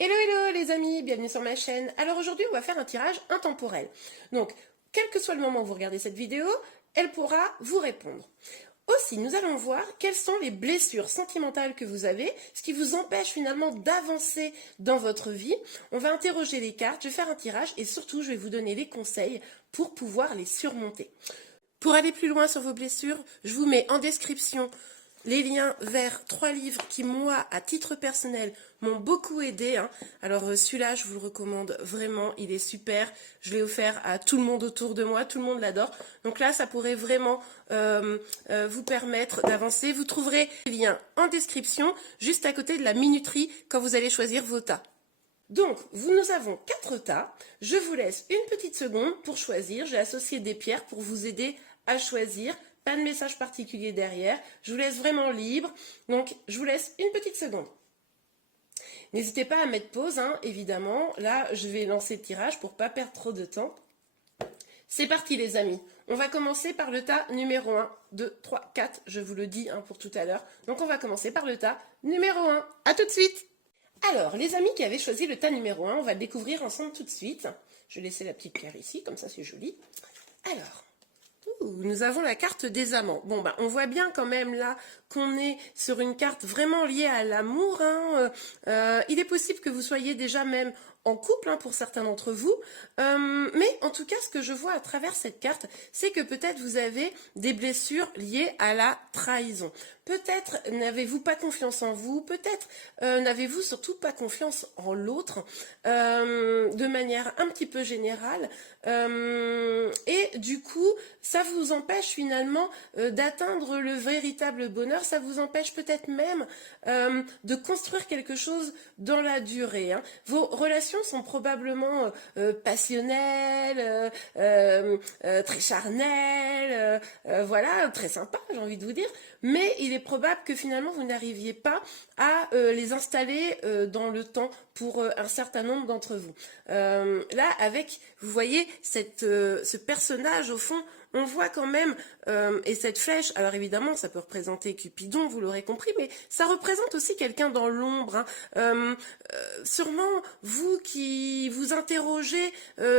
Hello hello les amis, bienvenue sur ma chaîne. Alors aujourd'hui on va faire un tirage intemporel. Donc quel que soit le moment où vous regardez cette vidéo, elle pourra vous répondre. Aussi nous allons voir quelles sont les blessures sentimentales que vous avez, ce qui vous empêche finalement d'avancer dans votre vie. On va interroger les cartes, je vais faire un tirage et surtout je vais vous donner les conseils pour pouvoir les surmonter. Pour aller plus loin sur vos blessures, je vous mets en description les liens vers 3 livres qui, moi, à titre personnel, m'ont beaucoup aidé. Alors celui-là, je vous le recommande vraiment, il est super. Je l'ai offert à tout le monde autour de moi, tout le monde l'adore. Donc là, ça pourrait vraiment vous permettre d'avancer. Vous trouverez les liens en description, juste à côté de la minuterie, quand vous allez choisir vos tas. Donc, nous avons 4 tas. Je vous laisse une petite seconde pour choisir. J'ai associé des pierres pour vous aider à choisir. Pas de message particulier derrière. Je vous laisse vraiment libre. Donc, je vous laisse une petite seconde. N'hésitez pas à mettre pause, évidemment. Là, je vais lancer le tirage pour ne pas perdre trop de temps. C'est parti, les amis. On va commencer par le tas numéro 1, 2, 3, 4. Je vous le dis pour tout à l'heure. Donc, on va commencer par le tas numéro 1. À tout de suite. Alors, les amis qui avaient choisi le tas numéro 1, on va le découvrir ensemble tout de suite. Je vais laisser la petite pierre ici, comme ça c'est joli. Alors, nous avons la carte des amants. Bon, on voit bien quand même là qu'on est sur une carte vraiment liée à l'amour. Il est possible que vous soyez déjà même en couple pour certains d'entre vous. Mais en tout cas, ce que je vois à travers cette carte, c'est que peut-être vous avez des blessures liées à la trahison. Peut-être n'avez-vous pas confiance en vous, peut-être n'avez-vous surtout pas confiance en l'autre, de manière un petit peu générale. Et du coup, ça vous empêche finalement d'atteindre le véritable bonheur, ça vous empêche peut-être même de construire quelque chose dans la durée. Vos relations sont probablement passionnelles, très charnelles, voilà, très sympas, j'ai envie de vous dire, mais il est probable que finalement vous n'arriviez pas à les installer dans le temps pour un certain nombre d'entre vous. Là, avec, vous voyez, ce personnage, au fond, on voit quand même, et cette flèche, alors évidemment, ça peut représenter Cupidon, vous l'aurez compris, mais ça représente aussi quelqu'un dans l'ombre. Sûrement, vous qui vous interrogez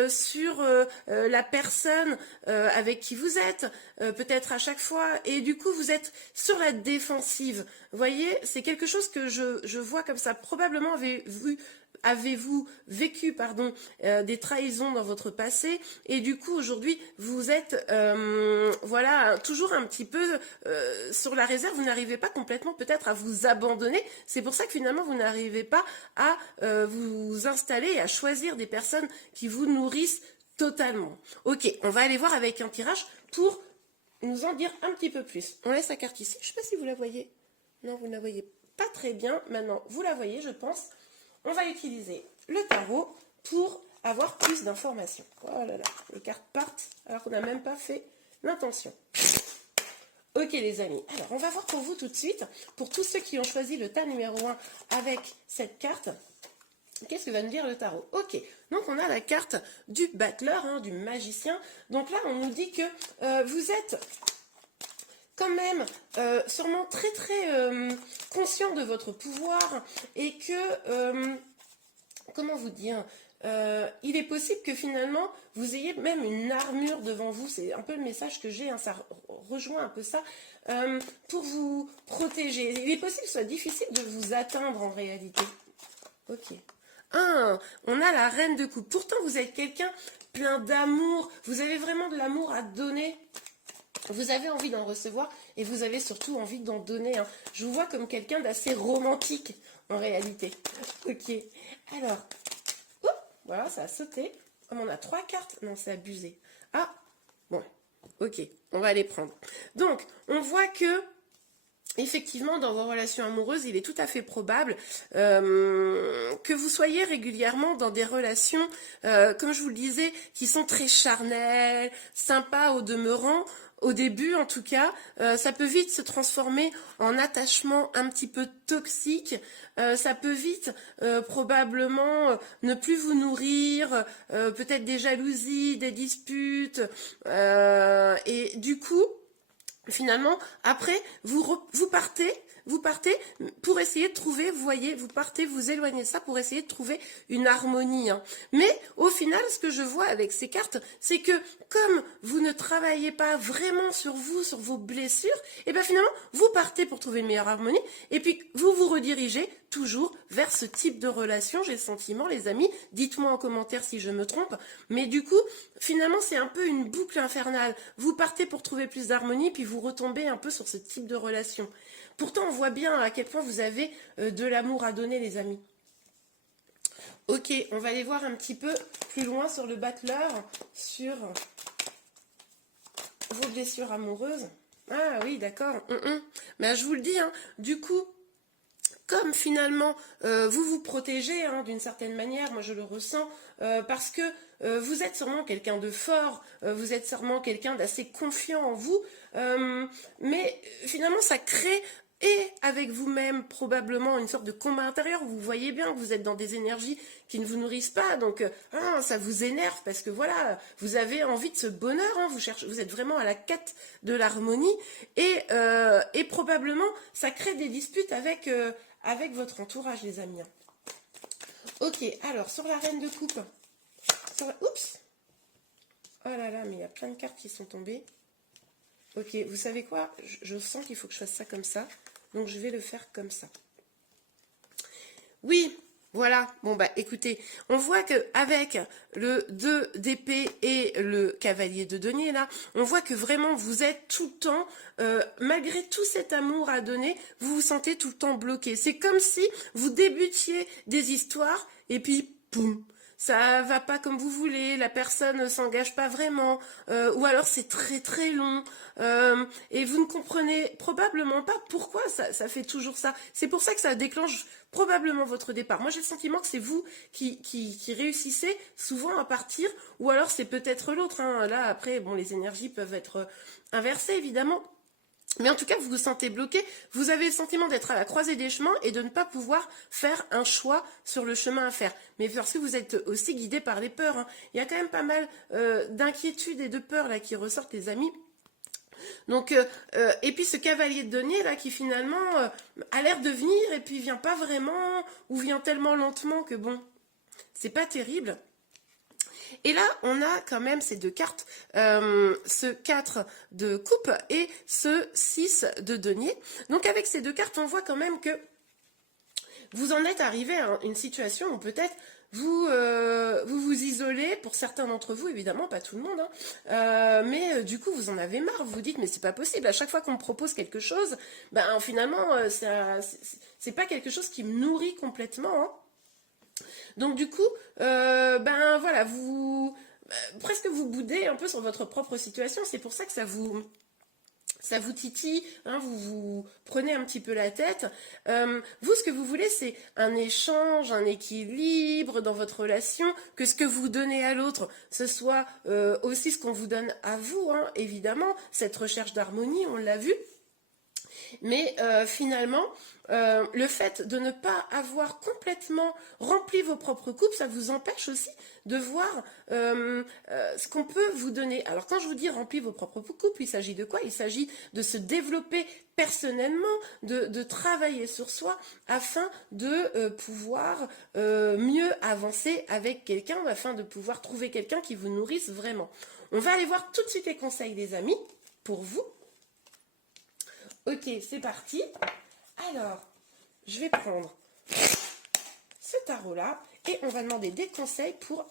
sur la personne avec qui vous êtes, peut-être à chaque fois, et du coup, vous êtes sur la défensive. Vous voyez, c'est quelque chose que je vois comme ça. Probablement avez-vous vécu des trahisons dans votre passé et du coup aujourd'hui vous êtes voilà, toujours un petit peu sur la réserve, vous n'arrivez pas complètement peut-être à vous abandonner, c'est pour ça que finalement vous n'arrivez pas à vous installer et à choisir des personnes qui vous nourrissent totalement. Ok, on va aller voir avec un tirage pour nous en dire un petit peu plus. On laisse la carte ici, je ne sais pas si vous la voyez. Non, vous ne la voyez pas très bien, maintenant vous la voyez je pense. On va utiliser le tarot pour avoir plus d'informations. Oh là là, les cartes partent alors qu'on n'a même pas fait l'intention. Ok les amis, alors on va voir pour vous tout de suite, pour tous ceux qui ont choisi le tas numéro 1 avec cette carte, qu'est-ce que va nous dire le tarot? Ok, donc on a la carte du battleur, du magicien. Donc là on nous dit que vous êtes quand même sûrement très conscient de votre pouvoir et que, comment vous dire, il est possible que finalement vous ayez même une armure devant vous, c'est un peu le message que j'ai, ça rejoint un peu ça, pour vous protéger. Il est possible que ce soit difficile de vous atteindre en réalité. Ok. On a la reine de coupe. Pourtant vous êtes quelqu'un plein d'amour, vous avez vraiment de l'amour à donner. Vous avez envie d'en recevoir et vous avez surtout envie d'en donner. Je vous vois comme quelqu'un d'assez romantique en réalité. Ok, alors, voilà, ça a sauté. On a 3 cartes. Non, c'est abusé. Ah, bon, ok, on va les prendre. Donc, on voit que, effectivement, dans vos relations amoureuses, il est tout à fait probable que vous soyez régulièrement dans des relations, comme je vous le disais, qui sont très charnelles, sympas au demeurant. Au début, en tout cas, ça peut vite se transformer en attachement un petit peu toxique. Ça peut vite, probablement, ne plus vous nourrir, peut-être des jalousies, des disputes. Et du coup, finalement, après, vous partez, vous partez pour essayer de trouver, vous voyez, vous partez, vous éloignez de ça pour essayer de trouver une harmonie. Hein. Mais au final, ce que je vois avec ces cartes, c'est que comme vous ne travaillez pas vraiment sur vous, sur vos blessures, et bien finalement, vous partez pour trouver une meilleure harmonie, et puis vous vous redirigez toujours vers ce type de relation, j'ai le sentiment, les amis, dites-moi en commentaire si je me trompe, mais du coup, finalement, c'est un peu une boucle infernale. Vous partez pour trouver plus d'harmonie, puis vous retombez un peu sur ce type de relation. Pourtant, on voit bien à quel point vous avez de l'amour à donner, les amis. Ok, on va aller voir un petit peu plus loin sur le battleur, sur vos blessures amoureuses. Ah oui, d'accord. Mais je vous le dis, hein, du coup, comme finalement vous vous protégez hein, d'une certaine manière, moi je le ressens, parce que vous êtes sûrement quelqu'un de fort, vous êtes sûrement quelqu'un d'assez confiant en vous, mais finalement ça crée et avec vous-même probablement une sorte de combat intérieur. Vous voyez bien que vous êtes dans des énergies qui ne vous nourrissent pas, donc ça vous énerve parce que voilà, vous avez envie de ce bonheur, hein, vous êtes vraiment à la quête de l'harmonie et probablement ça crée des disputes avec votre entourage, les amis. Ok, alors, sur la reine de coupe. Oups. Oh là là, mais il y a plein de cartes qui sont tombées. Ok, vous savez quoi? Je sens qu'il faut que je fasse ça comme ça. Donc, je vais le faire comme ça. Oui, voilà. Bon, bah, écoutez, on voit qu'avec le 2 d'épée et le cavalier de denier, là, on voit que vraiment, vous êtes tout le temps, malgré tout cet amour à donner, vous vous sentez tout le temps bloqué. C'est comme si vous débutiez des histoires et puis, poum, ça va pas comme vous voulez, la personne ne s'engage pas vraiment, ou alors c'est très très long, et vous ne comprenez probablement pas pourquoi ça fait toujours ça. C'est pour ça que ça déclenche probablement votre départ. Moi j'ai le sentiment que c'est vous qui réussissez souvent à partir, ou alors c'est peut-être l'autre. Hein. Là après, bon, les énergies peuvent être inversées évidemment. Mais en tout cas, vous vous sentez bloqué, vous avez le sentiment d'être à la croisée des chemins et de ne pas pouvoir faire un choix sur le chemin à faire. Mais parce que vous êtes aussi guidé par les peurs. Hein. Il y a quand même pas mal d'inquiétudes et de peurs là qui ressortent, les amis. Donc, et puis ce cavalier de denier là qui finalement a l'air de venir et puis vient pas vraiment, ou vient tellement lentement que bon, c'est pas terrible. Et là, on a quand même ces deux cartes, ce 4 de coupe et ce 6 de denier. Donc avec ces deux cartes, on voit quand même que vous en êtes arrivé à une situation où peut-être vous isolez, pour certains d'entre vous, évidemment, pas tout le monde, hein, mais du coup, vous en avez marre, vous vous dites, mais c'est pas possible, à chaque fois qu'on me propose quelque chose, ben finalement, c'est pas quelque chose qui me nourrit complètement, hein. Donc du coup, ben voilà, presque vous boudez un peu sur votre propre situation. C'est pour ça que ça vous titille, hein, vous prenez un petit peu la tête. Vous, ce que vous voulez, c'est un échange, un équilibre dans votre relation, que ce que vous donnez à l'autre, ce soit aussi ce qu'on vous donne à vous, hein, évidemment, cette recherche d'harmonie, on l'a vu. Mais finalement, le fait de ne pas avoir complètement rempli vos propres coupes, ça vous empêche aussi de voir ce qu'on peut vous donner. Alors quand je vous dis remplir vos propres coupes, il s'agit de quoi? Il s'agit de se développer personnellement, de travailler sur soi afin de pouvoir mieux avancer avec quelqu'un, afin de pouvoir trouver quelqu'un qui vous nourrisse vraiment. On va aller voir tout de suite les conseils des amis pour vous. Ok, c'est parti. Alors, je vais prendre ce tarot-là et on va demander des conseils pour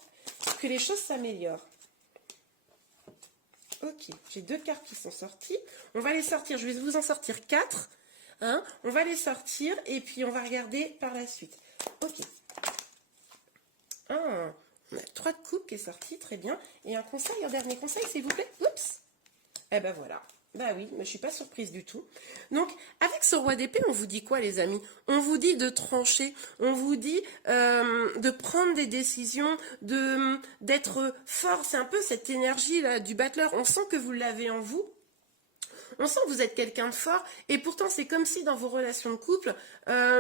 que les choses s'améliorent. Ok, j'ai deux cartes qui sont sorties. On va les sortir, je vais vous en sortir 4. Hein, on va les sortir et puis on va regarder par la suite. Ok. On a 3 de coupe qui est sorti, très bien. Et un conseil, un dernier conseil, s'il vous plaît. Oups. Eh ben voilà. Bah oui, mais je suis pas surprise du tout. Donc, avec ce roi d'épée, on vous dit quoi, les amis? On vous dit de trancher, on vous dit de prendre des décisions, d'être fort. C'est un peu cette énergie là du battleur. On sent que vous l'avez en vous. On sent que vous êtes quelqu'un de fort et pourtant c'est comme si dans vos relations de couple,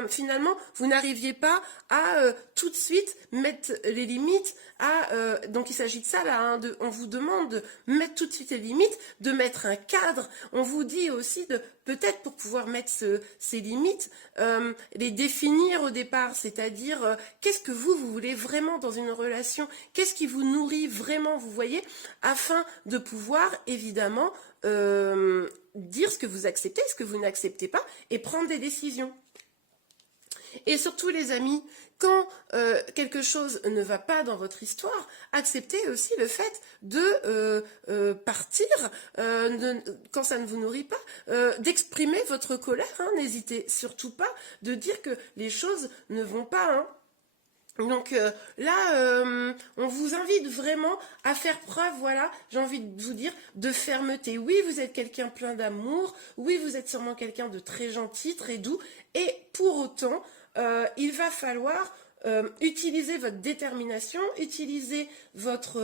finalement, vous n'arriviez pas à tout de suite mettre les limites. Donc il s'agit de ça là, hein, on vous demande de mettre tout de suite les limites, de mettre un cadre. On vous dit aussi de peut-être pour pouvoir mettre ces limites, les définir au départ, c'est-à-dire qu'est-ce que vous voulez vraiment dans une relation, qu'est-ce qui vous nourrit vraiment, vous voyez, afin de pouvoir évidemment dire ce que vous acceptez, ce que vous n'acceptez pas et prendre des décisions. Et surtout les amis, quand quelque chose ne va pas dans votre histoire, acceptez aussi le fait de partir, quand ça ne vous nourrit pas, d'exprimer votre colère, hein, n'hésitez surtout pas de dire que les choses ne vont pas, hein. Donc là, on vous invite vraiment à faire preuve, voilà, j'ai envie de vous dire, de fermeté. Oui, vous êtes quelqu'un plein d'amour, oui, vous êtes sûrement quelqu'un de très gentil, très doux, et pour autant, il va falloir utiliser votre détermination, utiliser votre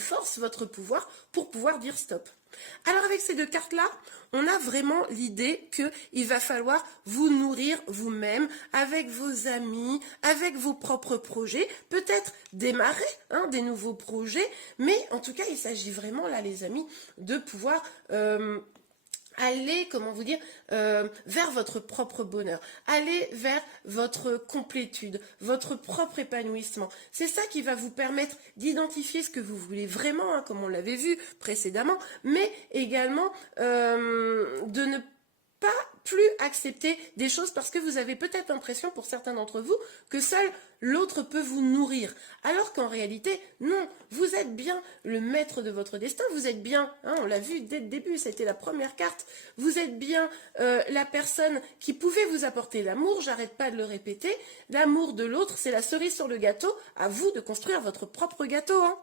force, votre pouvoir, pour pouvoir dire stop. Alors avec ces deux cartes-là, on a vraiment l'idée qu'il va falloir vous nourrir vous-même, avec vos amis, avec vos propres projets, peut-être démarrer des nouveaux projets, mais en tout cas, il s'agit vraiment là, les amis, de pouvoir aller, comment vous dire, vers votre propre bonheur, aller vers votre complétude, votre propre épanouissement. C'est ça qui va vous permettre d'identifier ce que vous voulez vraiment, hein, comme on l'avait vu précédemment, mais également de ne pas plus accepter des choses parce que vous avez peut-être l'impression, pour certains d'entre vous, que seul l'autre peut vous nourrir. Alors qu'en réalité, non, vous êtes bien le maître de votre destin, vous êtes bien, hein, on l'a vu dès le début, c'était la première carte, vous êtes bien la personne qui pouvait vous apporter l'amour, j'arrête pas de le répéter, l'amour de l'autre, c'est la cerise sur le gâteau, à vous de construire votre propre gâteau, hein.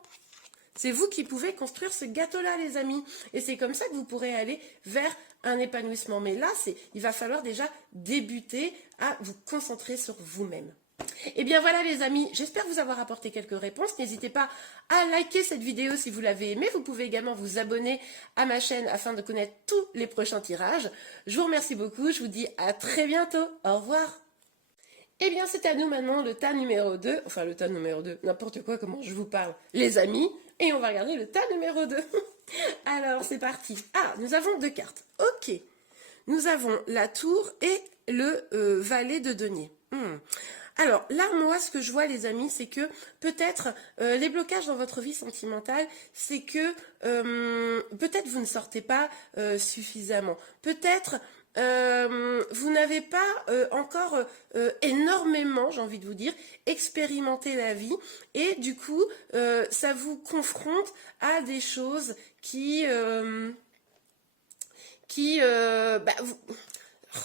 C'est vous qui pouvez construire ce gâteau-là, les amis. Et c'est comme ça que vous pourrez aller vers un épanouissement. Mais là, il va falloir déjà débuter à vous concentrer sur vous-même. Et bien voilà les amis, j'espère vous avoir apporté quelques réponses. N'hésitez pas à liker cette vidéo si vous l'avez aimée. Vous pouvez également vous abonner à ma chaîne afin de connaître tous les prochains tirages. Je vous remercie beaucoup, je vous dis à très bientôt. Au revoir. Eh bien c'est à nous maintenant le tas numéro 2. Enfin le tas numéro 2, n'importe quoi, comment je vous parle. Les amis, et on va regarder le tas numéro 2. Alors c'est parti. Ah, nous avons deux cartes. Ok. Nous avons la tour et le valet de denier. Alors là, moi, ce que je vois, les amis, c'est que peut-être les blocages dans votre vie sentimentale, c'est que peut-être vous ne sortez pas suffisamment. Peut-être vous n'avez pas encore énormément, j'ai envie de vous dire, expérimenté la vie. Et du coup, ça vous confronte à des choses qui...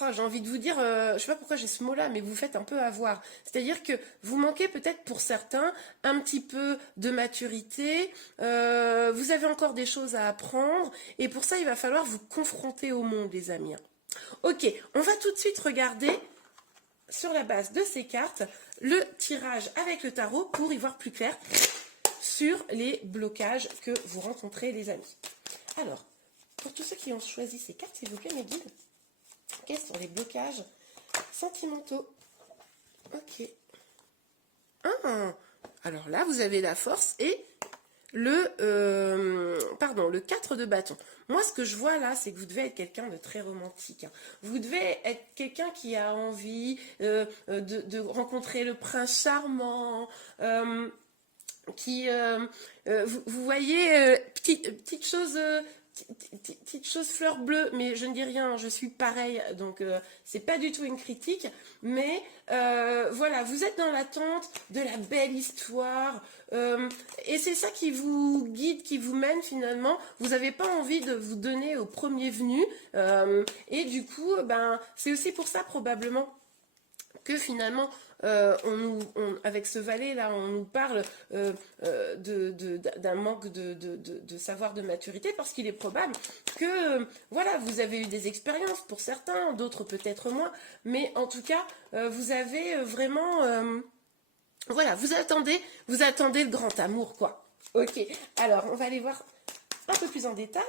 Oh, j'ai envie de vous dire, je sais pas pourquoi j'ai ce mot-là, mais vous faites un peu avoir. C'est-à-dire que vous manquez peut-être pour certains un petit peu de maturité, vous avez encore des choses à apprendre, et pour ça, il va falloir vous confronter au monde, les amis. Ok, on va tout de suite regarder, sur la base de ces cartes, le tirage avec le tarot pour y voir plus clair sur les blocages que vous rencontrez, les amis. Alors, pour tous ceux qui ont choisi ces cartes, s'il vous plaît, mes guides, quels sont les blocages sentimentaux? Ok. Alors là, vous avez la force et le 4 de bâton. Moi, ce que je vois là, c'est que vous devez être quelqu'un de très romantique. Vous devez être quelqu'un qui a envie de rencontrer le prince charmant, vous voyez, petite chose... petite chose fleur bleue, mais je ne dis rien, je suis pareil, donc c'est pas du tout une critique, mais voilà, vous êtes dans l'attente de la belle histoire, et c'est ça qui vous guide, qui vous mène finalement. Vous n'avez pas envie de vous donner au premier venu, et du coup, c'est aussi pour ça probablement que finalement, avec ce valet là, on nous parle d'un manque de savoir, de maturité, parce qu'il est probable que voilà, vous avez eu des expériences pour certains, d'autres peut-être moins, mais en tout cas, vous avez vraiment, voilà, vous attendez le grand amour, quoi. Ok, alors on va aller voir un peu plus en détail.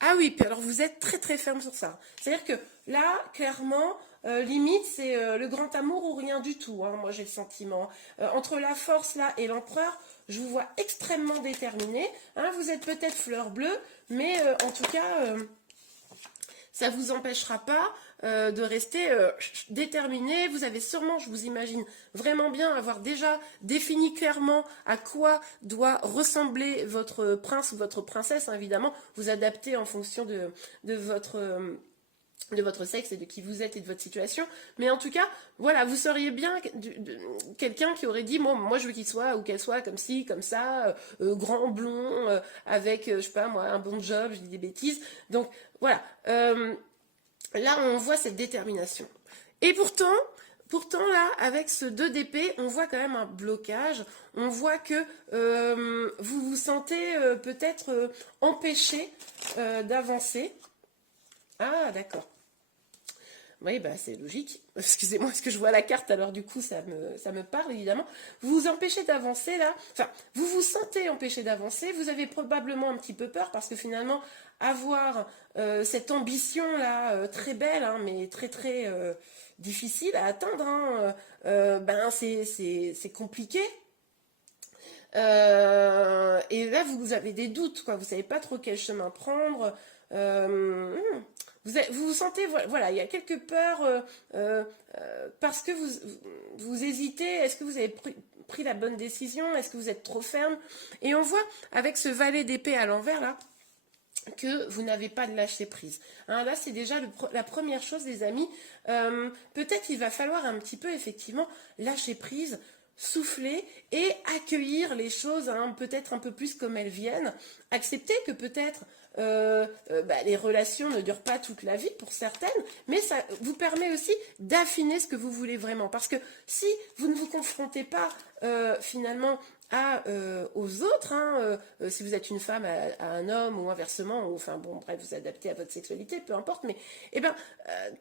Ah oui, puis alors vous êtes très très ferme sur ça. C'est-à-dire que là, clairement, limite, c'est le grand amour ou rien du tout, hein, moi j'ai le sentiment. Entre la force là et l'empereur, je vous vois extrêmement déterminé. Hein, vous êtes peut-être fleur bleue, mais en tout cas, ça ne vous empêchera pas de rester déterminé. Vous avez sûrement, je vous imagine vraiment bien, avoir déjà défini clairement à quoi doit ressembler votre prince ou votre princesse, hein, évidemment. Vous adaptez en fonction de votre sexe et de qui vous êtes et de votre situation. Mais en tout cas, voilà, vous seriez bien quelqu'un qui aurait dit, moi je veux qu'il soit ou qu'elle soit comme ci, comme ça, grand blond, avec, je sais pas moi, un bon job, je dis des bêtises. Donc voilà, là on voit cette détermination. Et pourtant là, avec ce 2 d'épée, on voit quand même un blocage. On voit que vous vous sentez peut-être empêché d'avancer. Ah, d'accord. Oui, bah, c'est logique. Excusez-moi, parce que je vois la carte, alors du coup, ça me parle, évidemment. Vous vous empêchez d'avancer, là. Enfin, vous vous sentez empêché d'avancer. Vous avez probablement un petit peu peur, parce que finalement, avoir cette ambition-là, très belle, hein, mais très, très difficile à atteindre, hein, ben, c'est compliqué. Et là, vous avez des doutes, quoi. Vous savez pas trop quel chemin prendre. Vous vous sentez, voilà, il y a quelques peurs parce que vous hésitez. Est-ce que vous avez pris la bonne décision? Est-ce que vous êtes trop ferme? Et on voit avec ce valet d'épée à l'envers là que vous n'avez pas de lâcher prise. Hein, là, c'est déjà la première chose, les amis. Peut-être il va falloir un petit peu effectivement lâcher prise, souffler et accueillir les choses, hein, peut-être un peu plus comme elles viennent. Accepter que peut-être les relations ne durent pas toute la vie pour certaines, mais ça vous permet aussi d'affiner ce que vous voulez vraiment. Parce que si vous ne vous confrontez pas finalement aux autres, hein, si vous êtes une femme à un homme ou inversement, ou, enfin bon, bref, vous adaptez à votre sexualité, peu importe, mais eh ben,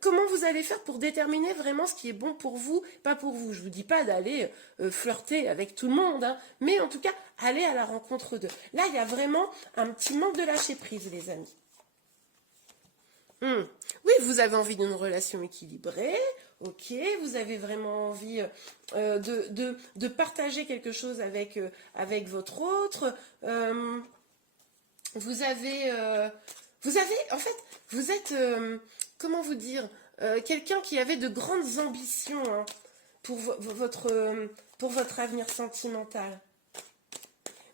comment vous allez faire pour déterminer vraiment ce qui est bon pour vous, pas pour vous? Je vous dis pas d'aller flirter avec tout le monde, hein, mais en tout cas, aller à la rencontre d'eux. Là, il y a vraiment un petit manque de lâcher prise, les amis. Oui, vous avez envie d'une relation équilibrée, ok, vous avez vraiment envie de partager quelque chose avec votre autre. Vous avez, en fait, vous êtes, comment vous dire, quelqu'un qui avait de grandes ambitions, hein, pour votre avenir sentimental.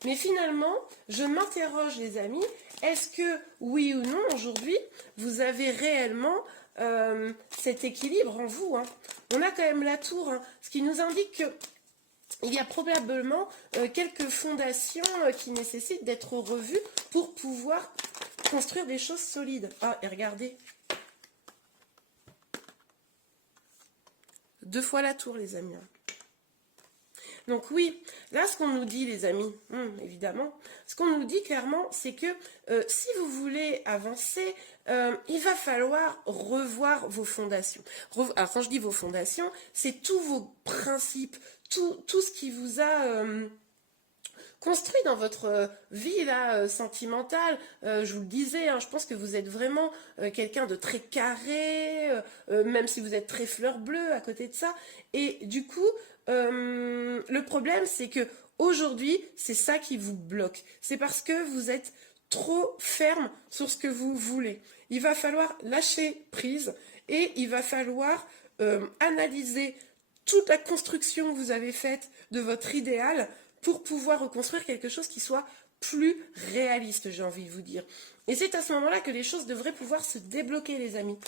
Mais finalement, je m'interroge, les amis, est-ce que, oui ou non, aujourd'hui, vous avez réellement cet équilibre en vous, hein? On a quand même la tour, hein, ce qui nous indique que il y a probablement quelques fondations qui nécessitent d'être revues pour pouvoir construire des choses solides. Ah, et regardez. 2 fois la tour, les amis. Donc oui, là ce qu'on nous dit les amis, évidemment, ce qu'on nous dit clairement c'est que si vous voulez avancer, il va falloir revoir vos fondations. Alors quand je dis vos fondations, c'est tous vos principes, tout ce qui vous a construit dans votre vie là sentimentale. Je vous le disais, hein, je pense que vous êtes vraiment quelqu'un de très carré, même si vous êtes très fleur bleue à côté de ça. Et du coup, le problème c'est que aujourd'hui, c'est ça qui vous bloque. C'est parce que vous êtes trop ferme sur ce que vous voulez. Il va falloir lâcher prise et il va falloir analyser toute la construction que vous avez faite de votre idéal pour pouvoir reconstruire quelque chose qui soit plus réaliste, j'ai envie de vous dire. Et c'est à ce moment-là que les choses devraient pouvoir se débloquer, les amis.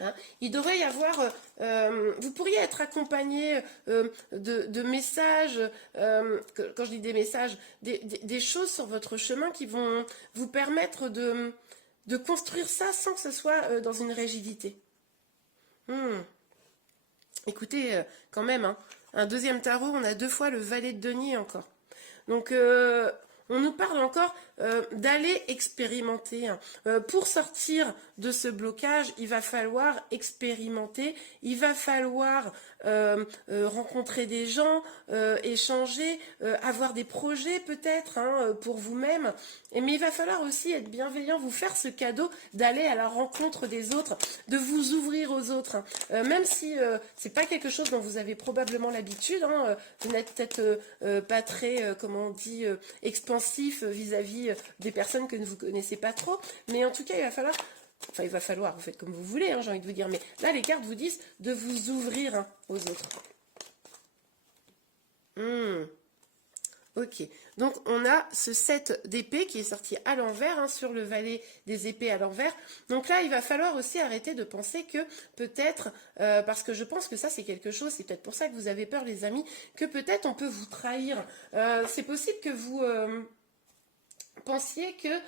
Hein, il devrait y avoir, vous pourriez être accompagné de messages, quand je dis des messages, des choses sur votre chemin qui vont vous permettre de construire ça sans que ce soit dans une rigidité. Écoutez, quand même, hein, un deuxième tarot, on a 2 fois le valet de denier encore. Donc, on nous parle encore d'aller expérimenter. Hein. Pour sortir de ce blocage, il va falloir expérimenter, il va falloir rencontrer des gens, échanger, avoir des projets peut-être hein, pour vous-même. Mais il va falloir aussi être bienveillant, vous faire ce cadeau d'aller à la rencontre des autres, de vous ouvrir aux autres. Hein. Même si c'est pas quelque chose dont vous avez probablement l'habitude, hein, vous n'êtes peut-être pas très, comment on dit, expansif vis-à-vis des personnes que vous connaissez pas trop, mais en tout cas il va falloir, vous faites comme vous voulez, hein, j'ai envie de vous dire, mais là les cartes vous disent de vous ouvrir hein, aux autres. Ok, donc on a ce 7 d'épée qui est sorti à l'envers, hein, sur le valet des épées à l'envers. Donc là, il va falloir aussi arrêter de penser que peut-être, parce que je pense que ça c'est quelque chose, c'est peut-être pour ça que vous avez peur les amis, que peut-être on peut vous trahir. C'est possible que vous pensiez que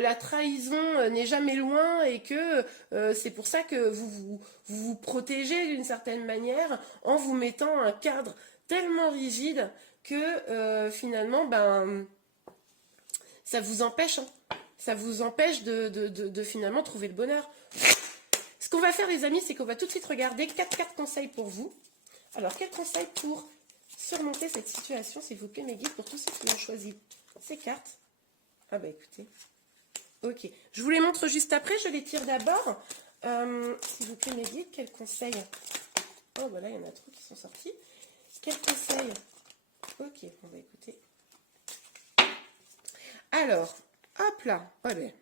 la trahison n'est jamais loin et que c'est pour ça que vous protégez d'une certaine manière en vous mettant un cadre tellement rigide que finalement, ben, ça vous empêche, hein. Ça vous empêche de finalement trouver le bonheur. Ce qu'on va faire, les amis, c'est qu'on va tout de suite regarder 4 cartes conseils pour vous. Alors, quel conseil pour surmonter cette situation, s'il vous plaît, mes guides, pour tous ceux qui ont choisi ces cartes? Ah bah écoutez, ok. Je vous les montre juste après, je les tire d'abord. S'il vous plaît, mes guides, quel conseil? Oh, voilà, il y en a trop qui sont sortis. Quel conseil? Ok, on va écouter. Alors, hop là, oh ben,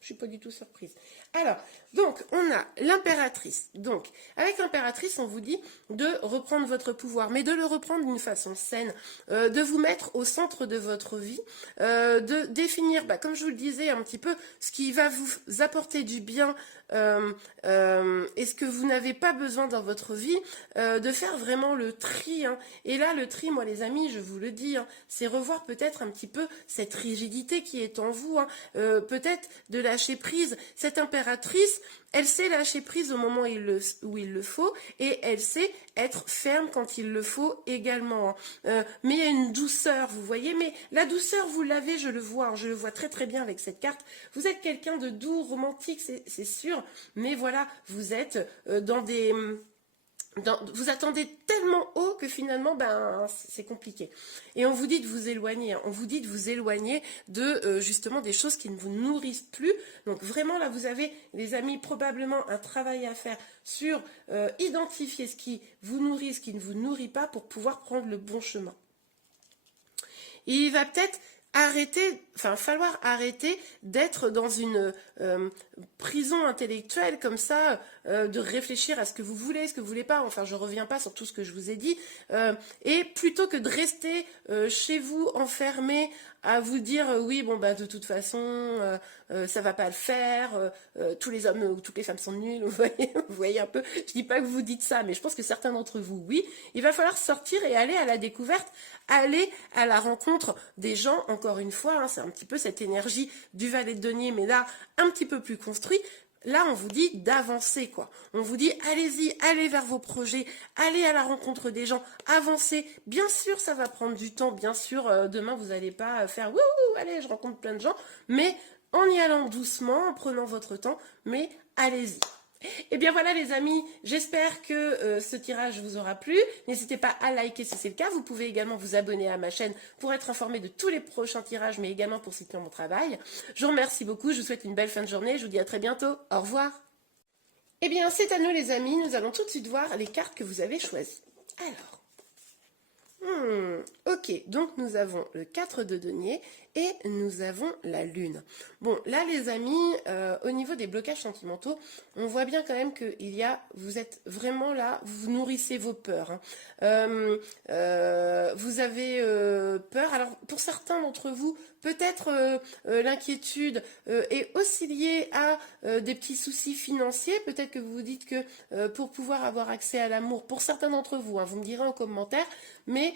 je suis pas du tout surprise. Alors, donc, on a l'impératrice. Donc, avec l'impératrice, on vous dit de reprendre votre pouvoir, mais de le reprendre d'une façon saine, de vous mettre au centre de votre vie, de définir, bah, comme je vous le disais un petit peu, ce qui va vous apporter du bien et ce que vous n'avez pas besoin dans votre vie, de faire vraiment le tri. Hein. Et là, le tri, moi les amis, je vous le dis, hein, c'est revoir peut-être un petit peu cette rigidité qui est en vous, hein, peut-être de lâcher prise. Cette impératrice, elle sait lâcher prise au moment où il le faut, et elle sait être ferme quand il le faut également. Hein. Mais il y a une douceur, vous voyez, mais la douceur, vous l'avez, je le vois, hein, je le vois très très bien avec cette carte. Vous êtes quelqu'un de doux, romantique, c'est sûr, mais voilà, vous êtes dans des... vous attendez tellement haut que finalement, ben, c'est compliqué. Et on vous dit de vous éloigner. Hein. On vous dit de vous éloigner de justement des choses qui ne vous nourrissent plus. Donc vraiment, là, vous avez, les amis, probablement un travail à faire sur identifier ce qui vous nourrit, ce qui ne vous nourrit pas pour pouvoir prendre le bon chemin. Et il va peut-être falloir arrêter d'être dans une prison intellectuelle comme ça, de réfléchir à ce que vous voulez pas, enfin je reviens pas sur tout ce que je vous ai dit, et plutôt que de rester chez vous enfermé à vous dire oui bon bah de toute façon ça va pas le faire, tous les hommes ou toutes les femmes sont nuls, vous voyez un peu, je dis pas que vous dites ça, mais je pense que certains d'entre vous oui, il va falloir sortir et aller à la découverte, aller à la rencontre des gens, encore une fois, hein, c'est un petit peu cette énergie du valet de denier, mais là un petit peu plus construit. Là, on vous dit d'avancer, quoi. On vous dit, allez-y, allez vers vos projets, allez à la rencontre des gens, avancez. Bien sûr, ça va prendre du temps. Bien sûr, demain, vous n'allez pas faire, wouhou, allez, je rencontre plein de gens. Mais en y allant doucement, en prenant votre temps, mais allez-y. Et bien voilà les amis, j'espère que ce tirage vous aura plu. N'hésitez pas à liker si c'est le cas. Vous pouvez également vous abonner à ma chaîne pour être informé de tous les prochains tirages, mais également pour soutenir mon travail. Je vous remercie beaucoup, je vous souhaite une belle fin de journée. Je vous dis à très bientôt. Au revoir. Eh bien c'est à nous les amis, nous allons tout de suite voir les cartes que vous avez choisies. Alors, ok, donc nous avons le 4 de denier et nous avons la lune. Bon, là les amis, au niveau des blocages sentimentaux, on voit bien quand même que vous êtes vraiment là, vous nourrissez vos peurs. Hein. Vous avez peur, alors pour certains d'entre vous, peut-être l'inquiétude est aussi liée à des petits soucis financiers. Peut-être que vous vous dites que pour pouvoir avoir accès à l'amour, pour certains d'entre vous, hein, vous me direz en commentaire, mais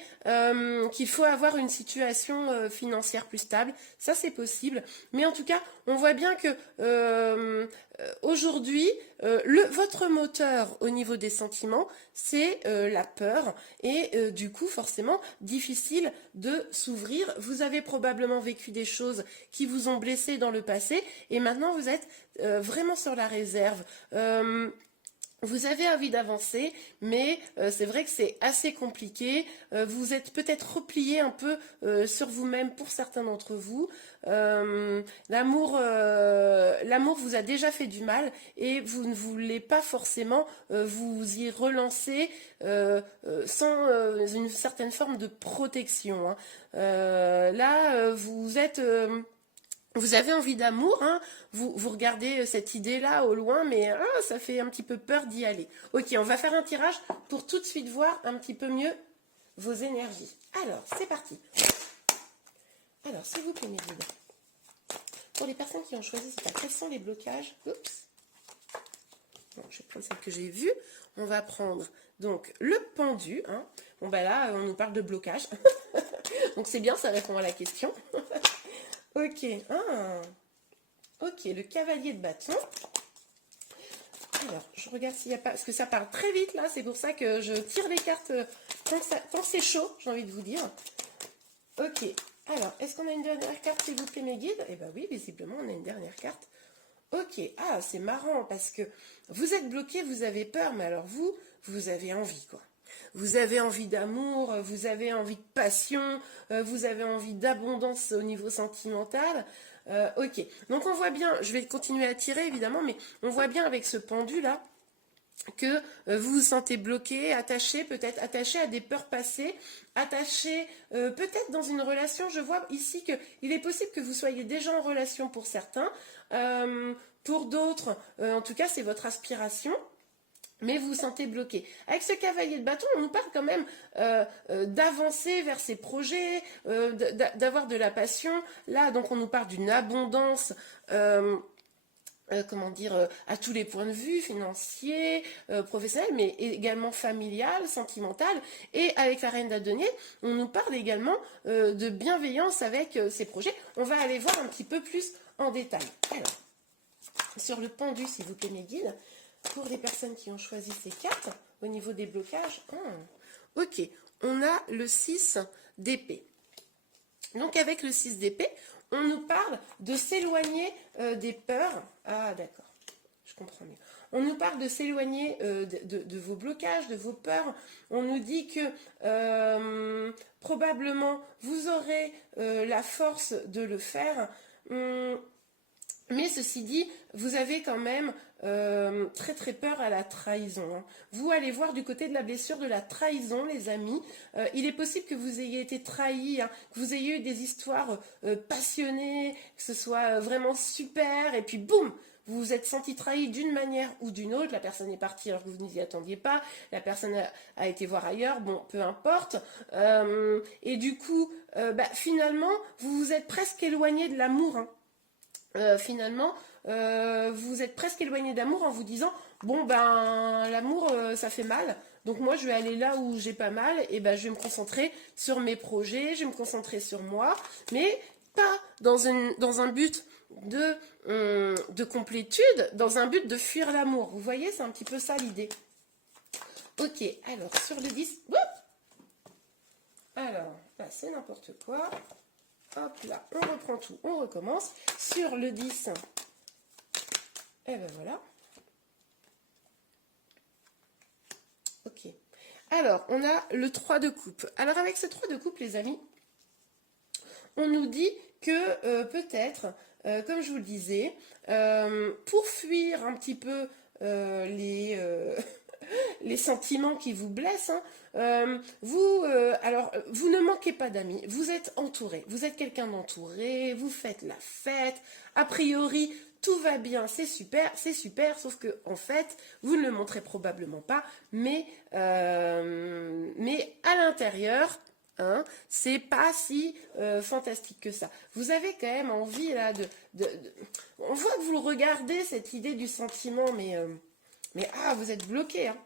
qui qu'il faut avoir une situation financière plus stable. Ça, c'est possible. Mais en tout cas, on voit bien que aujourd'hui, votre moteur au niveau des sentiments, c'est la peur. Et du coup, forcément, difficile de s'ouvrir. Vous avez probablement vécu des choses qui vous ont blessé dans le passé. Et maintenant, vous êtes vraiment sur la réserve. Vous avez envie d'avancer, mais c'est vrai que c'est assez compliqué. Vous êtes peut-être replié un peu sur vous-même pour certains d'entre vous. L'amour vous a déjà fait du mal et vous ne voulez pas forcément vous y relancer sans une certaine forme de protection, hein. Là, vous êtes... Vous avez envie d'amour, hein, vous regardez cette idée-là au loin, mais ça fait un petit peu peur d'y aller. Ok, on va faire un tirage pour tout de suite voir un petit peu mieux vos énergies. Alors, c'est parti. Alors, s'il vous plaît, mes guides, pour les personnes qui ont choisi ça, quels sont les blocages? Oups. Bon, je vais prendre celle que j'ai vue. On va prendre donc le pendu. Hein. Bon, ben là, on nous parle de blocage. Donc, c'est bien, ça répond à la question. Ok, ok, le cavalier de bâton. Alors, je regarde s'il n'y a pas... Parce que ça parle très vite, là. C'est pour ça que je tire les cartes quand c'est chaud, j'ai envie de vous dire. Ok, alors, est-ce qu'on a une dernière carte, s'il vous plaît, mes guides? Eh bien oui, visiblement, on a une dernière carte. Ok, c'est marrant, parce que vous êtes bloqué, vous avez peur, mais alors vous avez envie, quoi. Vous avez envie d'amour, vous avez envie de passion, vous avez envie d'abondance au niveau sentimental. Ok, donc on voit bien, je vais continuer à tirer évidemment, mais on voit bien avec ce pendu là que vous vous sentez bloqué, attaché, peut-être attaché à des peurs passées, attaché peut-être dans une relation. Je vois ici qu'il est possible que vous soyez déjà en relation pour certains, pour d'autres, en tout cas c'est votre aspiration. Mais vous vous sentez bloqué. Avec ce cavalier de bâton, on nous parle quand même d'avancer vers ses projets, d'avoir de la passion. Là, donc, on nous parle d'une abondance, comment dire, à tous les points de vue, financiers, professionnels, mais également familial, sentimental. Et avec la reine d'Adenier, on nous parle également de bienveillance avec ses projets. On va aller voir un petit peu plus en détail. Alors, sur le pendu, s'il vous plaît, mes guides, pour les personnes qui ont choisi ces cartes, au niveau des blocages, ok, on a le 6 d'épée. Donc avec le 6 d'épée, on nous parle de s'éloigner des peurs. Ah d'accord, je comprends mieux. On nous parle de s'éloigner de vos blocages, de vos peurs. On nous dit que probablement vous aurez la force de le faire. Mais ceci dit, vous avez quand même très très peur à la trahison. Hein. Vous allez voir du côté de la blessure de la trahison, les amis. Il est possible que vous ayez été trahi, hein, que vous ayez eu des histoires passionnées, que ce soit vraiment super, et puis boum, vous vous êtes senti trahi d'une manière ou d'une autre. La personne est partie alors que vous n'y attendiez pas. La personne a été voir ailleurs. Bon, peu importe. Et du coup, finalement, vous vous êtes presque éloigné de l'amour. Hein. Finalement, vous êtes presque éloigné d'amour en vous disant bon ben l'amour ça fait mal, donc moi je vais aller là où j'ai pas mal et ben je vais me concentrer sur mes projets, je vais me concentrer sur moi, mais pas dans un but de complétude, dans un but de fuir l'amour. Vous voyez, c'est un petit peu ça l'idée. Ok, alors sur le 10, alors là c'est n'importe quoi. Hop là, on reprend tout, on recommence. Sur le 10, et ben voilà. Ok. Alors, on a le 3 de coupe. Alors, avec ce 3 de coupe, les amis, on nous dit que peut-être, comme je vous le disais, pour fuir un petit peu les sentiments qui vous blessent, hein, vous ne manquez pas d'amis, vous êtes entouré, vous êtes quelqu'un d'entouré, vous faites la fête, a priori tout va bien, c'est super, sauf que en fait, vous ne le montrez probablement pas, mais à l'intérieur, hein, c'est pas si fantastique que ça. Vous avez quand même envie là on voit que vous le regardez, cette idée du sentiment, mais vous êtes bloqué, hein.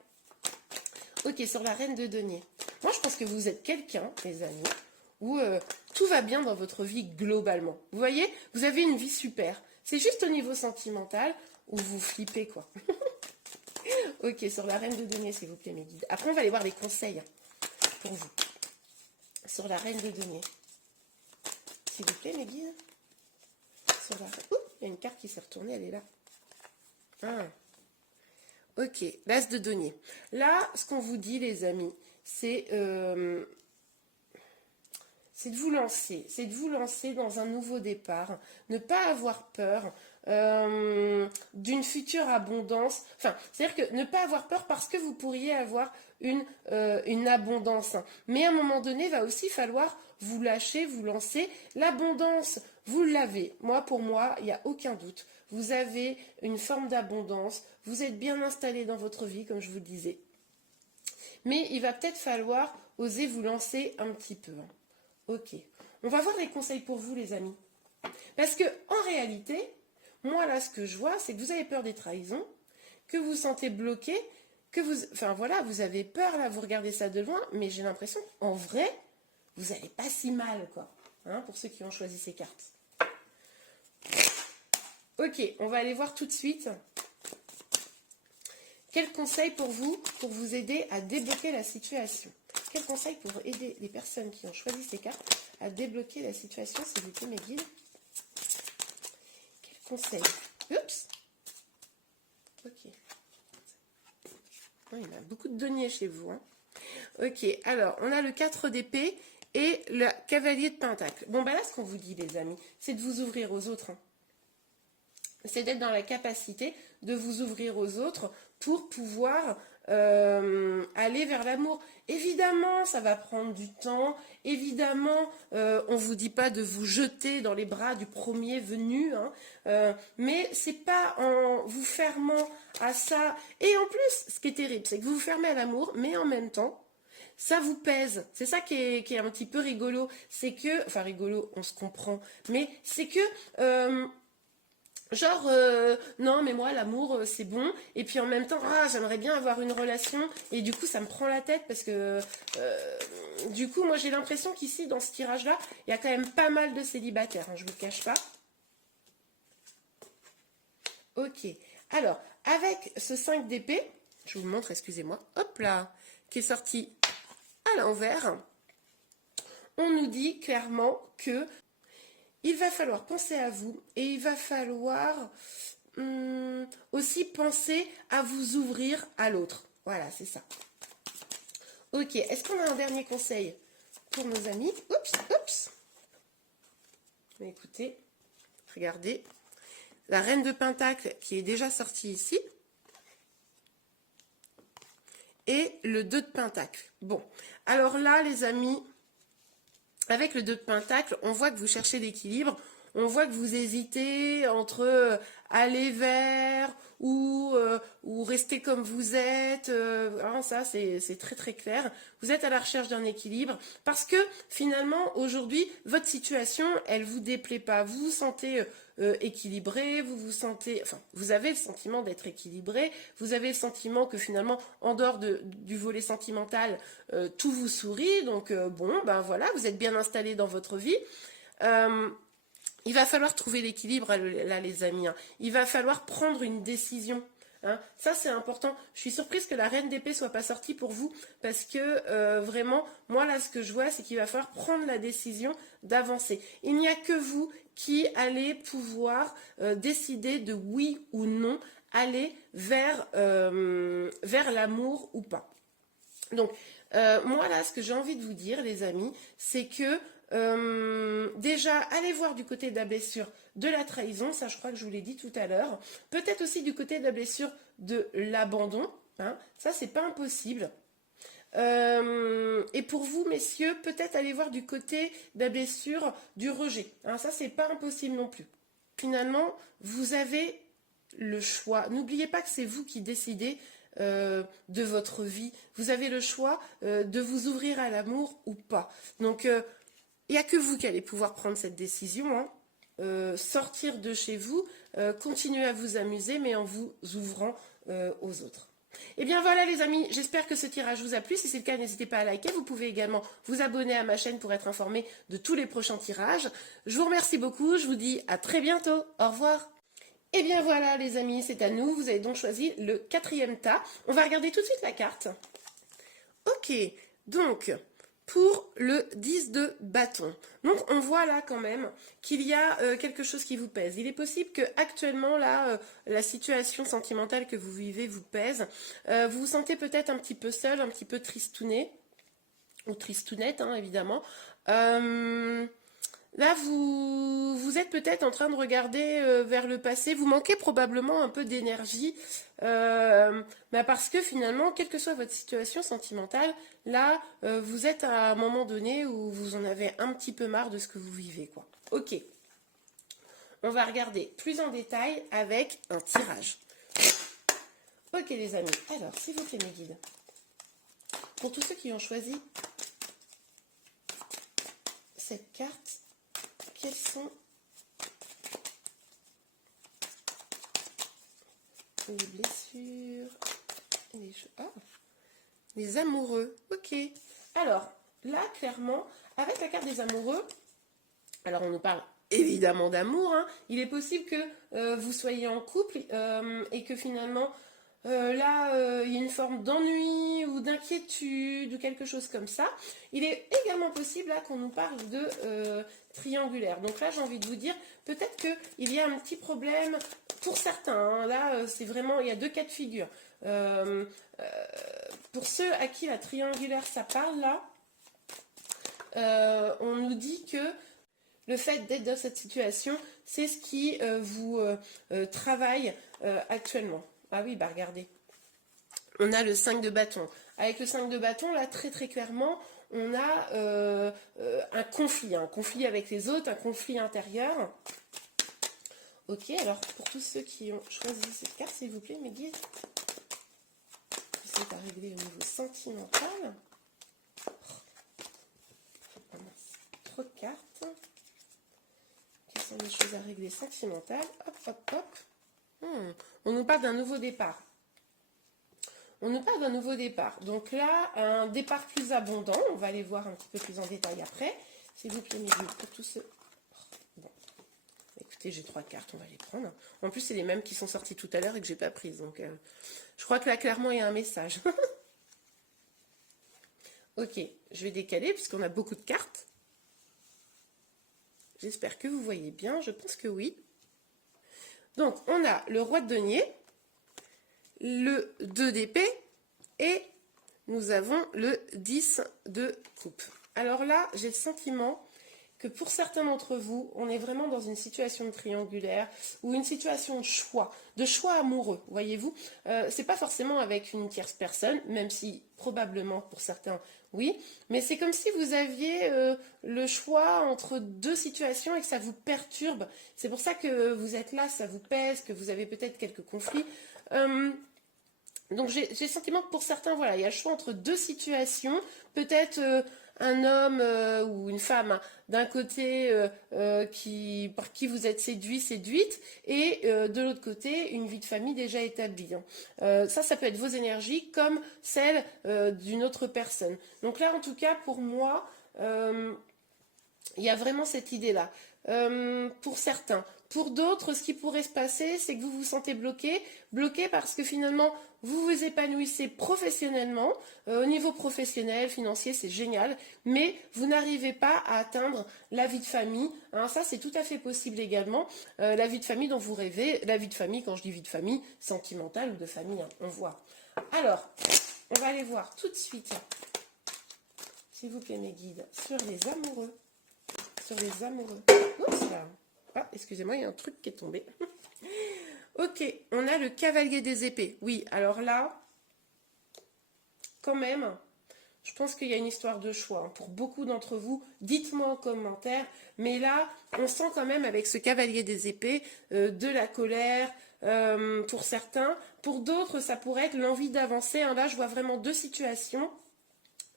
Ok, sur la reine de denier. Moi, je pense que vous êtes quelqu'un, les amis, où tout va bien dans votre vie globalement. Vous voyez, vous avez une vie super. C'est juste au niveau sentimental où vous flippez, quoi. Ok, sur la reine de denier, s'il vous plaît, mes guides. Après, on va aller voir les conseils pour vous. Sur la reine de denier. S'il vous plaît, mes guides. Sur la... Ouh, il y a une carte qui s'est retournée, elle est là. Ah. Ok, l'as de denier. Là, ce qu'on vous dit, les amis, c'est de vous lancer. C'est de vous lancer dans un nouveau départ. Ne pas avoir peur d'une future abondance. Enfin, c'est-à-dire que ne pas avoir peur parce que vous pourriez avoir une abondance. Mais à un moment donné, il va aussi falloir vous lâcher, vous lancer. L'abondance, vous l'avez. Pour moi, il n'y a aucun doute. Vous avez une forme d'abondance. Vous êtes bien installé dans votre vie, comme je vous le disais. Mais il va peut-être falloir oser vous lancer un petit peu. Ok. On va voir les conseils pour vous, les amis. Parce que, en réalité, moi, là, ce que je vois, c'est que vous avez peur des trahisons, que vous vous sentez bloqué, que vous... Enfin, voilà, vous avez peur, là, vous regardez ça de loin, mais j'ai l'impression qu'en vrai, vous n'allez pas si mal, quoi. Hein, pour ceux qui ont choisi ces cartes. Ok, on va aller voir tout de suite. Quel conseil pour vous aider à débloquer la situation? Quel conseil pour aider les personnes qui ont choisi ces cartes à débloquer la situation, s'il vous plaît, mes guides? Quel conseil? Oups. Ok. Oh, il y en a beaucoup de deniers chez vous. Hein. Ok, alors, on a le 4 d'épée et le cavalier de pentacle. Bon, bah là, ce qu'on vous dit, les amis, c'est de vous ouvrir aux autres. Hein. C'est d'être dans la capacité de vous ouvrir aux autres pour pouvoir aller vers l'amour. Évidemment, ça va prendre du temps. Évidemment, on ne vous dit pas de vous jeter dans les bras du premier venu. Hein, mais c'est pas en vous fermant à ça. Et en plus, ce qui est terrible, c'est que vous vous fermez à l'amour, mais en même temps, ça vous pèse. C'est ça qui est un petit peu rigolo. C'est que, enfin rigolo, on se comprend, mais c'est que... genre, non, mais moi, l'amour, c'est bon. Et puis en même temps, j'aimerais bien avoir une relation. Et du coup, ça me prend la tête parce que, du coup, moi, j'ai l'impression qu'ici, dans ce tirage-là, il y a quand même pas mal de célibataires. Hein, je ne vous le cache pas. Ok. Alors, avec ce 5 d'épée, je vous montre, excusez-moi. Hop là, qui est sorti à l'envers. On nous dit clairement que il va falloir penser à vous et il va falloir aussi penser à vous ouvrir à l'autre. Voilà, c'est ça. Ok, est-ce qu'on a un dernier conseil pour nos amis? Oups. Mais écoutez, regardez. La reine de pentacle qui est déjà sortie ici. Et le 2 de pentacle. Bon, alors là, les amis... Avec le 2 de pentacle, on voit que vous cherchez l'équilibre, on voit que vous hésitez entre aller vers ou rester comme vous êtes. Hein, ça, c'est très très clair. Vous êtes à la recherche d'un équilibre parce que finalement, aujourd'hui, votre situation, elle vous déplaît pas. Vous vous sentez équilibré, vous vous sentez... Enfin, vous avez le sentiment d'être équilibré, vous avez le sentiment que finalement, en dehors du volet sentimental, tout vous sourit. Donc, bon, ben voilà, vous êtes bien installé dans votre vie. Il va falloir trouver l'équilibre là, les amis. Hein. Il va falloir prendre une décision. Hein. Ça, c'est important. Je suis surprise que la reine d'épée soit pas sortie pour vous parce que vraiment, moi là, ce que je vois, c'est qu'il va falloir prendre la décision d'avancer. Il n'y a que vous qui allez pouvoir décider de oui ou non aller vers l'amour ou pas. Donc, moi là, ce que j'ai envie de vous dire, les amis, c'est que déjà, allez voir du côté de la blessure de la trahison, ça je crois que je vous l'ai dit tout à l'heure. Peut-être aussi du côté de la blessure de l'abandon, hein, ça c'est pas impossible. Et pour vous, messieurs, peut-être aller voir du côté de la blessure du rejet, hein, ça c'est pas impossible non plus. Finalement, vous avez le choix. N'oubliez pas que c'est vous qui décidez de votre vie. Vous avez le choix de vous ouvrir à l'amour ou pas. Donc, il n'y a que vous qui allez pouvoir prendre cette décision. Hein. Sortir de chez vous, continuer à vous amuser, mais en vous ouvrant aux autres. Et bien voilà les amis, j'espère que ce tirage vous a plu. Si c'est le cas, n'hésitez pas à liker. Vous pouvez également vous abonner à ma chaîne pour être informé de tous les prochains tirages. Je vous remercie beaucoup, je vous dis à très bientôt. Au revoir. Et bien voilà les amis, c'est à nous. Vous avez donc choisi le 4e tas. On va regarder tout de suite la carte. Ok, donc pour le 10 de bâton. Donc on voit là quand même qu'il y a quelque chose qui vous pèse. Il est possible que actuellement là, la situation sentimentale que vous vivez vous pèse. Vous vous sentez peut-être un petit peu seul, un petit peu tristouné, ou tristounette hein, évidemment. Là, vous êtes peut-être en train de regarder vers le passé. Vous manquez probablement un peu d'énergie. Parce que finalement, quelle que soit votre situation sentimentale, là, vous êtes à un moment donné où vous en avez un petit peu marre de ce que vous vivez, quoi. Ok. On va regarder plus en détail avec un tirage. Ok, les amis. Alors, s'il vous plaît, mes guides. Pour tous ceux qui ont choisi cette carte, quelles sont les blessures et les choses. Oh, les amoureux. Ok. Alors, là, clairement, avec la carte des amoureux, alors on nous parle évidemment d'amour. Hein, il est possible que vous soyez en couple et que finalement, là, il y a une forme d'ennui ou d'inquiétude ou quelque chose comme ça. Il est également possible là qu'on nous parle de triangulaire. Donc là, j'ai envie de vous dire, peut-être qu'il y a un petit problème pour certains. Hein, là, c'est vraiment, il y a deux cas de figure. Pour ceux à qui la triangulaire, ça parle là, on nous dit que le fait d'être dans cette situation, c'est ce qui vous travaille actuellement. Ah oui, bah regardez. On a le 5 de bâton. Avec le 5 de bâton, là, très très clairement, on a un conflit avec les autres, un conflit intérieur. Ok, alors pour tous ceux qui ont choisi cette carte, s'il vous plaît, mes guides, j'essaie de régler au niveau sentimental. Oh, mince, trop de cartes. Quelles sont les choses à régler sentimentales? Hop, hop, hop. On nous parle d'un nouveau départ. On nous parle d'un nouveau départ. Donc là, un départ plus abondant. On va aller voir un petit peu plus en détail après. S'il vous plaît, mes guides, pour tous ceux... Bon. Écoutez, j'ai 3 cartes, on va les prendre. En plus, c'est les mêmes qui sont sorties tout à l'heure et que j'ai pas prises. Donc, je crois que là, clairement, il y a un message. Ok, je vais décaler puisqu'on a beaucoup de cartes. J'espère que vous voyez bien. Je pense que oui. Donc, on a le roi de denier, le 2 d'épée et nous avons le 10 de coupe. Alors là, j'ai le sentiment que pour certains d'entre vous, on est vraiment dans une situation de triangulaire ou une situation de choix amoureux, voyez-vous. C'est pas forcément avec une tierce personne, même si probablement pour certains, oui. Mais c'est comme si vous aviez le choix entre deux situations et que ça vous perturbe. C'est pour ça que vous êtes là, ça vous pèse, que vous avez peut-être quelques conflits. Donc j'ai le sentiment que pour certains, voilà, il y a le choix entre deux situations, peut-être un homme ou une femme hein, d'un côté par qui vous êtes séduit, séduite, et de l'autre côté, une vie de famille déjà établie. Hein. Ça peut être vos énergies comme celle d'une autre personne. Donc là, en tout cas, pour moi, il y a vraiment cette idée-là. Pour certains. Pour d'autres, ce qui pourrait se passer, c'est que vous vous sentez bloqué parce que finalement, vous vous épanouissez professionnellement. Au niveau professionnel, financier, c'est génial, mais vous n'arrivez pas à atteindre la vie de famille. Hein, ça, c'est tout à fait possible également. La vie de famille dont vous rêvez, la vie de famille, quand je dis vie de famille, sentimentale ou de famille, hein, on voit. Alors, on va aller voir tout de suite, s'il vous plaît, mes guides, sur les amoureux. Sur les amoureux. Oups là. Ah, excusez-moi, il y a un truc qui est tombé. Ok, on a le cavalier des épées. Oui, alors là, quand même, je pense qu'il y a une histoire de choix. Hein. Pour beaucoup d'entre vous, dites-moi en commentaire. Mais là, on sent quand même avec ce cavalier des épées de la colère pour certains. Pour d'autres, ça pourrait être l'envie d'avancer. Hein. Là, je vois vraiment deux situations.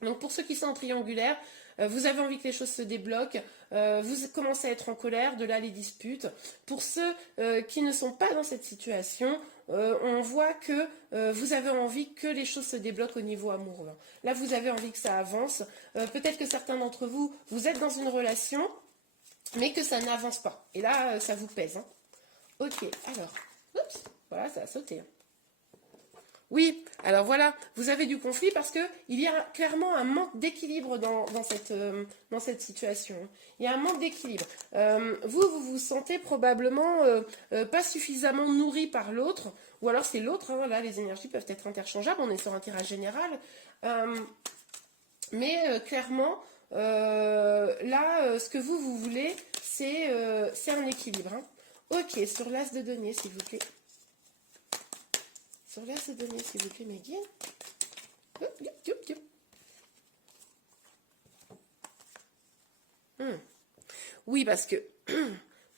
Donc pour ceux qui sont en triangulaire, vous avez envie que les choses se débloquent, vous commencez à être en colère, de là les disputes. Pour ceux qui ne sont pas dans cette situation, on voit que vous avez envie que les choses se débloquent au niveau amoureux. Là, vous avez envie que ça avance. Peut-être que certains d'entre vous, vous êtes dans une relation, mais que ça n'avance pas. Et là, ça vous pèse. Hein. Ok, alors, oups, voilà, ça a sauté. Oui, alors voilà, vous avez du conflit parce qu'il y a clairement un manque d'équilibre dans cette situation. Il y a un manque d'équilibre. Vous vous sentez probablement pas suffisamment nourri par l'autre, ou alors c'est l'autre, hein, là les énergies peuvent être interchangeables, on est sur un tirage général. Mais clairement, là, ce que vous voulez, c'est un équilibre. Hein. Ok, sur l'as de denier, s'il vous plaît. Sur l'as de denier, s'il vous plaît, mes guides. Oui, parce que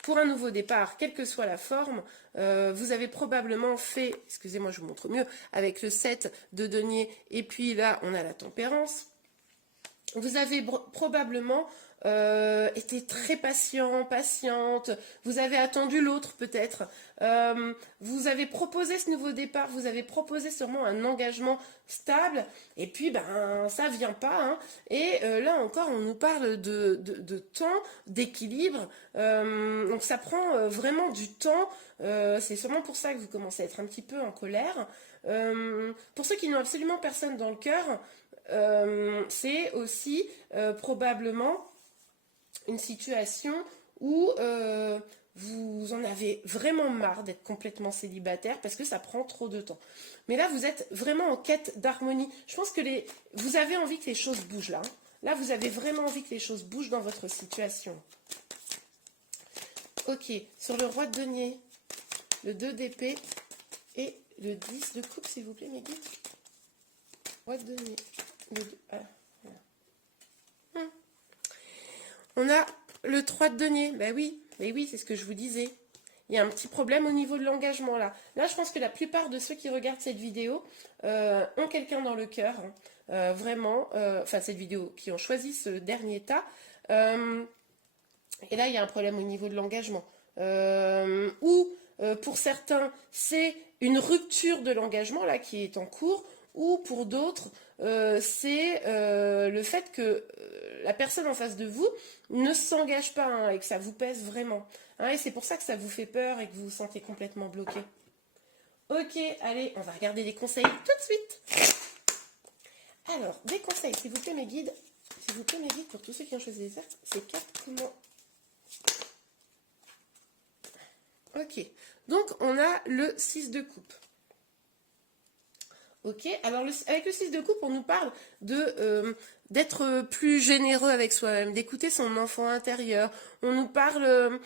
pour un nouveau départ, quelle que soit la forme, vous avez probablement fait, excusez-moi, je vous montre mieux, avec le 7 de denier, et puis là, on a la tempérance. Vous avez probablement été très patient, patiente, vous avez attendu l'autre peut-être, vous avez proposé ce nouveau départ, vous avez proposé sûrement un engagement stable, et puis ben ça vient pas, hein. Et là encore on nous parle de temps, d'équilibre, donc ça prend vraiment du temps, c'est sûrement pour ça que vous commencez à être un petit peu en colère. Pour ceux qui n'ont absolument personne dans le cœur, c'est aussi probablement une situation où vous en avez vraiment marre d'être complètement célibataire parce que ça prend trop de temps. Mais là, vous êtes vraiment en quête d'harmonie. Je pense que vous avez envie que les choses bougent là. Hein. Là, vous avez vraiment envie que les choses bougent dans votre situation. Ok, sur le roi de denier, le 2 d'épée et le 10 de coupe, s'il vous plaît, mes guides. Roi de denier. Voilà. On a le 3 de denier. Ben oui, c'est ce que je vous disais. Il y a un petit problème au niveau de l'engagement là. Là, je pense que la plupart de ceux qui regardent cette vidéo ont quelqu'un dans le cœur. Hein. Vraiment, enfin cette vidéo, qui ont choisi ce dernier tas. Et là, il y a un problème au niveau de l'engagement. Ou, pour certains, c'est une rupture de l'engagement là qui est en cours. Ou pour d'autres, c'est le fait que la personne en face de vous ne s'engage pas hein, et que ça vous pèse vraiment. Hein, et c'est pour ça que ça vous fait peur et que vous vous sentez complètement bloqué. Ok, allez, on va regarder les conseils tout de suite. Alors, des conseils, s'il vous plaît mes guides. S'il vous plaît mes guides, pour tous ceux qui ont choisi ces cartes, comment... Ok, donc on a le 6 de coupe. Ok, alors avec le 6 de coupe, on nous parle d'être plus généreux avec soi-même, d'écouter son enfant intérieur. On nous parle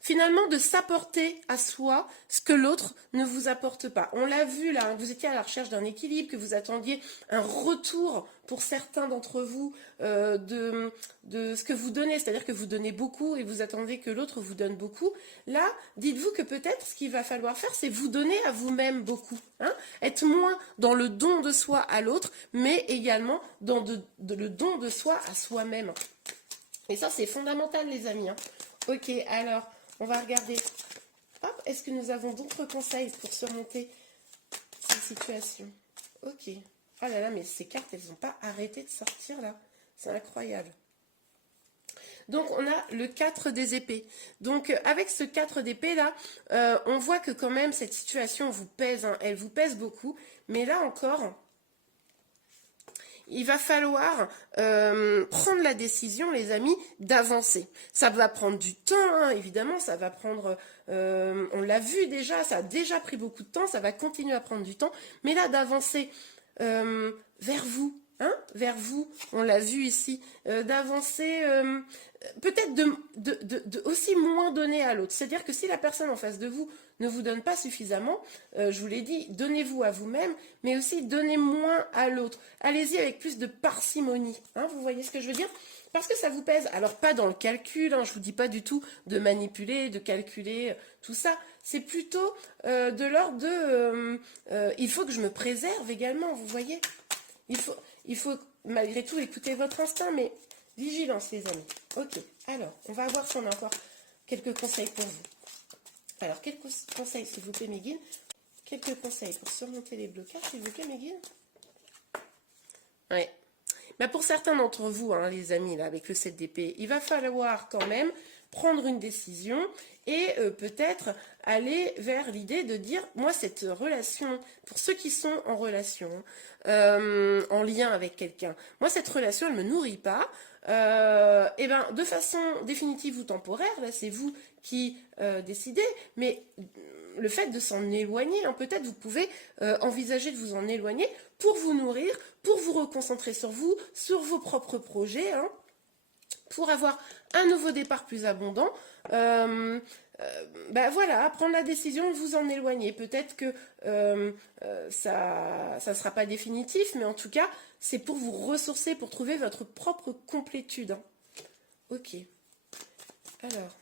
finalement de s'apporter à soi ce que l'autre ne vous apporte pas. On l'a vu là, vous étiez à la recherche d'un équilibre, que vous attendiez un retour pour certains d'entre vous de ce que vous donnez, c'est-à-dire que vous donnez beaucoup et vous attendez que l'autre vous donne beaucoup. Là, dites-vous que peut-être ce qu'il va falloir faire, c'est vous donner à vous-même beaucoup. Hein, être moins dans le don de soi à l'autre, mais également dans le don de soi à soi-même. Et ça, c'est fondamental, les amis. Hein. Ok, alors, on va regarder. Hop, est-ce que nous avons d'autres conseils pour surmonter ces situations? Ok. Oh là là, mais ces cartes, elles n'ont pas arrêté de sortir là. C'est incroyable. Donc, on a le 4 des épées. Donc, avec ce 4 d'épées là, on voit que quand même, cette situation vous pèse. Hein, elle vous pèse beaucoup. Mais là encore... il va falloir prendre la décision, les amis, d'avancer. Ça va prendre du temps, hein, évidemment, ça va prendre, on l'a vu déjà, ça a déjà pris beaucoup de temps, ça va continuer à prendre du temps, mais là, d'avancer vers vous, hein, vers vous, on l'a vu ici, d'avancer, peut-être de aussi moins donner à l'autre. C'est-à-dire que si la personne en face de vous ne vous donne pas suffisamment, je vous l'ai dit, donnez-vous à vous-même, mais aussi donnez moins à l'autre. Allez-y avec plus de parcimonie, hein, vous voyez ce que je veux dire? Parce que ça vous pèse. Alors pas dans le calcul, hein, je vous dis pas du tout de manipuler, de calculer, tout ça. C'est plutôt de l'ordre de il faut que je me préserve également, vous voyez? Il faut malgré tout écouter votre instinct, mais vigilance les amis. Ok, alors, on va voir si on a encore quelques conseils pour vous. Alors, quelques conseils, s'il vous plaît, mes guides. Quelques conseils pour surmonter les blocages, s'il vous plaît, mes guides. Ouais. Bah pour certains d'entre vous, hein, les amis, là, avec le 7 d'épée, il va falloir quand même prendre une décision et peut-être aller vers l'idée de dire, moi, cette relation, pour ceux qui sont en relation, en lien avec quelqu'un, moi, cette relation, elle ne me nourrit pas. Et ben, de façon définitive ou temporaire, là, c'est vous qui décidez, mais le fait de s'en éloigner, hein, peut-être vous pouvez envisager de vous en éloigner pour vous nourrir, pour vous reconcentrer sur vous, sur vos propres projets, hein, pour avoir un nouveau départ plus abondant. Ben voilà, prendre la décision de vous en éloigner. Peut-être que ça ne sera pas définitif, mais en tout cas, c'est pour vous ressourcer, pour trouver votre propre complétude. Hein. Ok. Alors...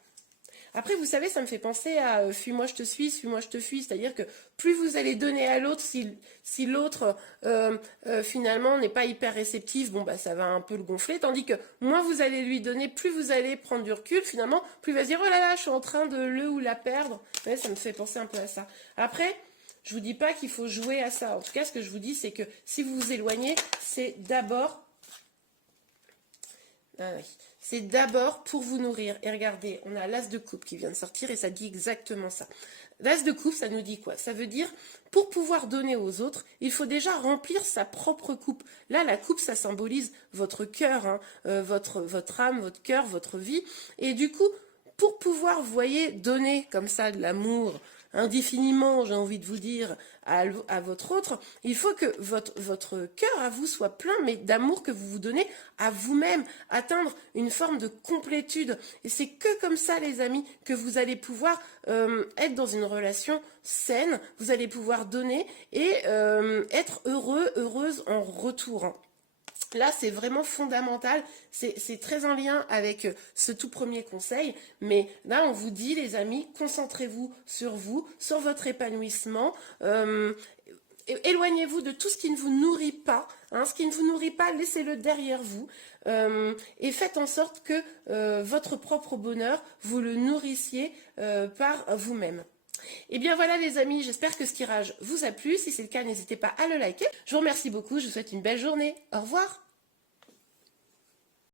Après, vous savez, ça me fait penser à fuis-moi, je te suis, suis-moi, je te fuis. C'est-à-dire que plus vous allez donner à l'autre, si l'autre, finalement, n'est pas hyper réceptif, bon, bah, ça va un peu le gonfler. Tandis que moins vous allez lui donner, plus vous allez prendre du recul, finalement, plus il va se dire, oh là là, je suis en train de le ou la perdre. Ouais, ça me fait penser un peu à ça. Après, je vous dis pas qu'il faut jouer à ça. En tout cas, ce que je vous dis, c'est que si vous vous éloignez, c'est d'abord... Ah oui. C'est d'abord pour vous nourrir. Et regardez, on a l'as de coupe qui vient de sortir et ça dit exactement ça. L'as de coupe, ça nous dit quoi? Ça veut dire, pour pouvoir donner aux autres, il faut déjà remplir sa propre coupe. Là, la coupe, ça symbolise votre cœur, hein, votre âme, votre cœur, votre vie. Et du coup, pour pouvoir, vous voyez, donner comme ça de l'amour, indéfiniment, j'ai envie de vous dire, à votre autre, il faut que votre cœur à vous soit plein, mais d'amour que vous vous donnez à vous-même, atteindre une forme de complétude. Et c'est que comme ça, les amis, que vous allez pouvoir être dans une relation saine, vous allez pouvoir donner et être heureux, heureuse en retour. Hein. Là, c'est vraiment fondamental, c'est très en lien avec ce tout premier conseil, mais là, on vous dit, les amis, concentrez-vous, sur votre épanouissement, éloignez-vous de tout ce qui ne vous nourrit pas, hein, ce qui ne vous nourrit pas, laissez-le derrière vous, et faites en sorte que votre propre bonheur, vous le nourrissiez par vous-même. Et bien voilà les amis, j'espère que ce tirage vous a plu. Si c'est le cas, n'hésitez pas à le liker. Je vous remercie beaucoup, je vous souhaite une belle journée. Au revoir.